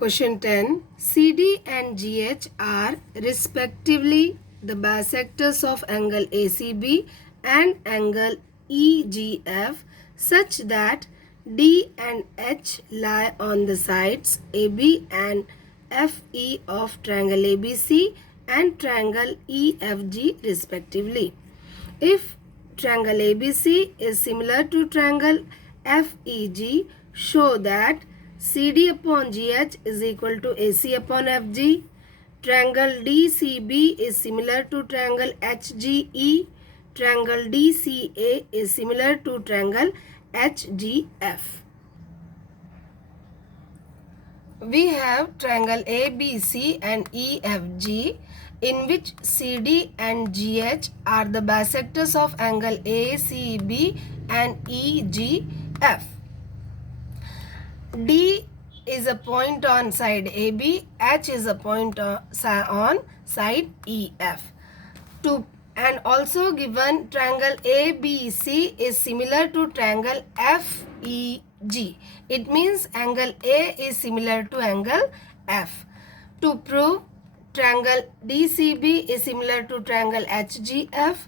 Question 10. CD and GH are respectively the bisectors of angle ACB and angle EGF such that D and H lie on the sides AB and FE of triangle ABC and triangle EFG respectively. If triangle ABC is similar to triangle FEG, show that CD upon GH is equal to AC upon FG. Triangle DCB is similar to triangle HGE. Triangle DCA is similar to triangle HGF. We have triangle ABC and EFG in which CD and GH are the bisectors of angle ACB and EGF. D is a point on side AB, H is a point on side EF. And also given triangle ABC is similar to triangle FEG. It means angle A is similar to angle F. To prove triangle DCB is similar to triangle HGF,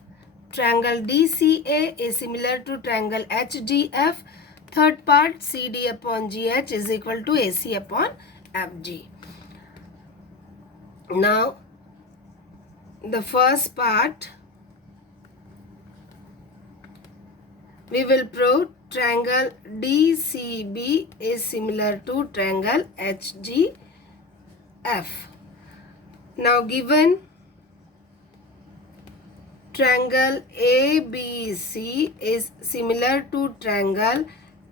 triangle DCA is similar to triangle HGF, third part CD upon GH is equal to AC upon FG. Now the first part we will prove triangle DCB is similar to triangle HGF. Now given triangle ABC is similar to triangle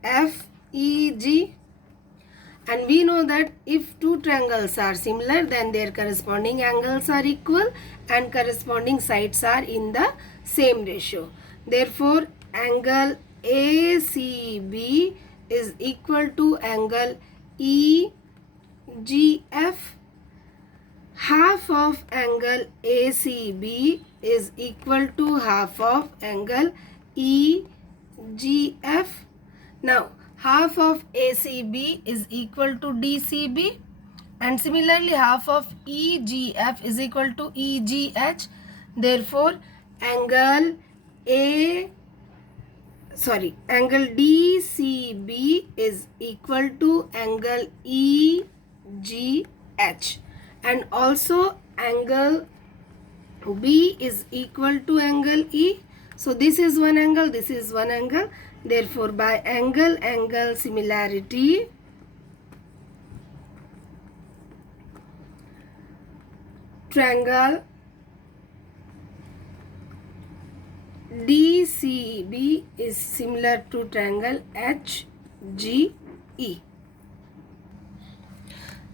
FEG, and we know that if two triangles are similar then their corresponding angles are equal and corresponding sides are in the same ratio. Therefore angle ACB is equal to angle EGF. Half of angle ACB is equal to half of angle EGF. Now half of ACB is equal to DCB and similarly half of EGF is equal to EGH. Therefore angle DCB is equal to angle EGH, and also angle B is equal to angle E. So this is one angle, this is one angle. Therefore by angle similarity, triangle DCB is similar to triangle HGE.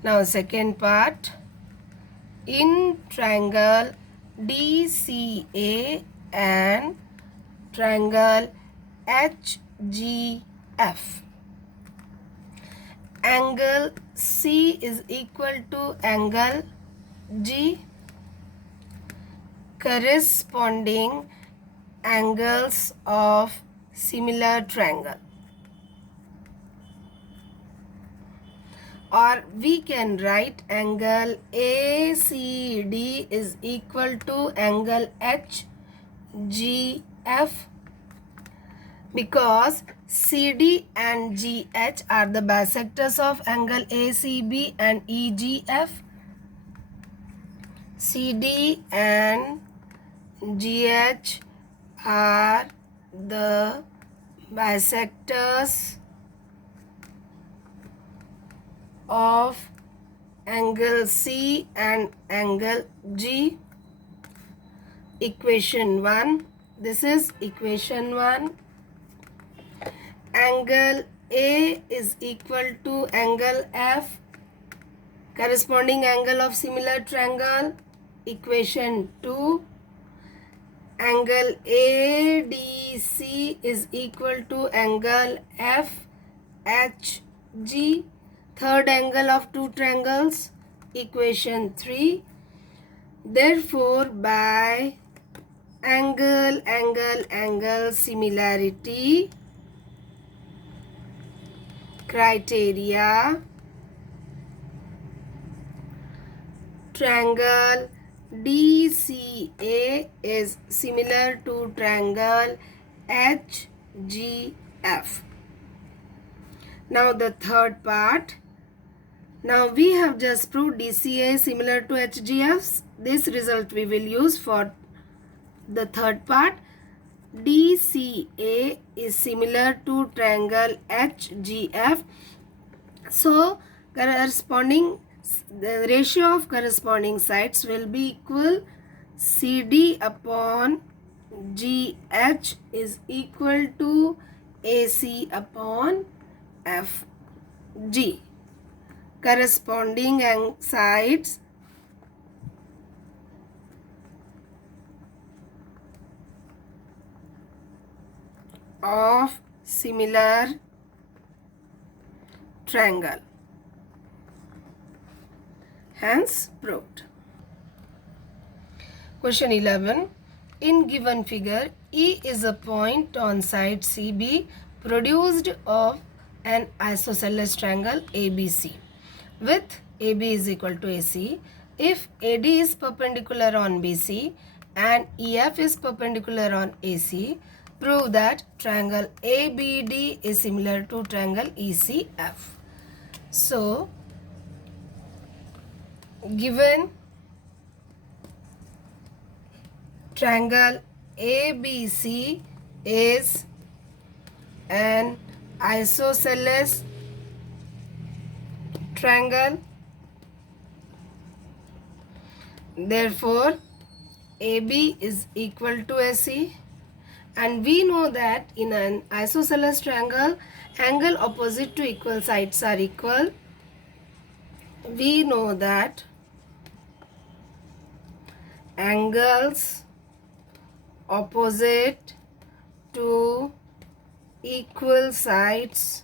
Now second part, in triangle DCA and triangle HGF, angle C is equal to angle G. Corresponding angles of similar triangle, or we can write angle ACD is equal to angle HGF, because CD and GH are the bisectors of angle ACB and EGF. CD and GH are the bisectors of angle C and angle G. Equation 1. This is equation 1. Angle A is equal to angle F, corresponding angle of similar triangle. Equation 2. Angle ADC is equal to angle FHG, third angle of two triangles. Equation 3. Therefore by angle similarity criteria, triangle DCA is similar to triangle HGF. Now the third part. Now we have just proved DCA is similar to HGF. This result we will use for the third part. DCA is similar to triangle HGF. So the ratio of corresponding sides will be equal. CD upon GH is equal to AC upon FG. Corresponding sides of similar triangle. Hence proved. Question 11. In given figure, E is a point on side CB produced of an isosceles triangle ABC with AB is equal to AC. If AD is perpendicular on BC and EF is perpendicular on AC, prove that triangle ABD is similar to triangle ECF. So, given triangle ABC is an isosceles triangle, therefore AB is equal to AC, and we know that in an isosceles triangle, angle opposite to equal sides are equal. We know that angles opposite to equal sides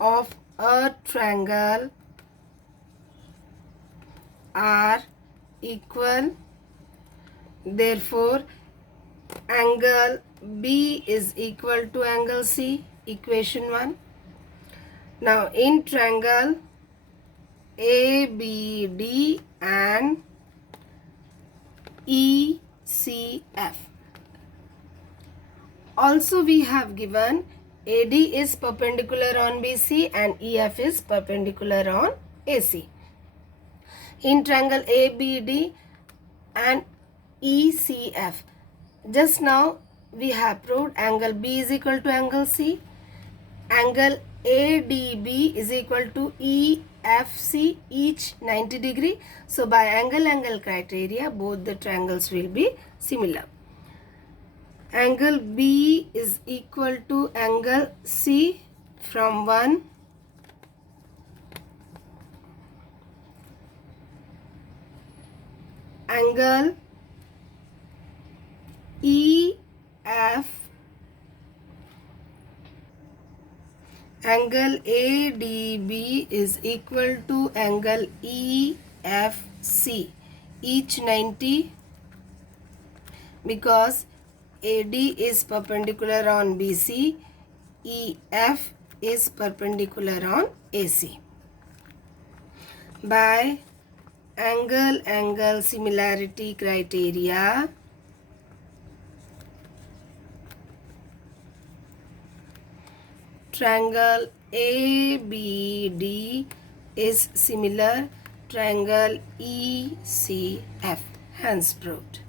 of a triangle are equal. Therefore, angle B is equal to angle C, equation 1. Now, in triangle ABD and ECF, also we have given AD is perpendicular on BC and EF is perpendicular on AC. In triangle ABD and ECF, just now we have proved angle B is equal to angle C, angle ADB is equal to EFC, each 90 degree. So by angle criteria, both the triangles will be similar. Angle B is equal to angle C from 1. Angle EF, angle ADB is equal to angle EFC, each 90, because AD is perpendicular on BC, EF is perpendicular on AC. By angle similarity criteria, triangle ABD is similar triangle ECF, hence proved.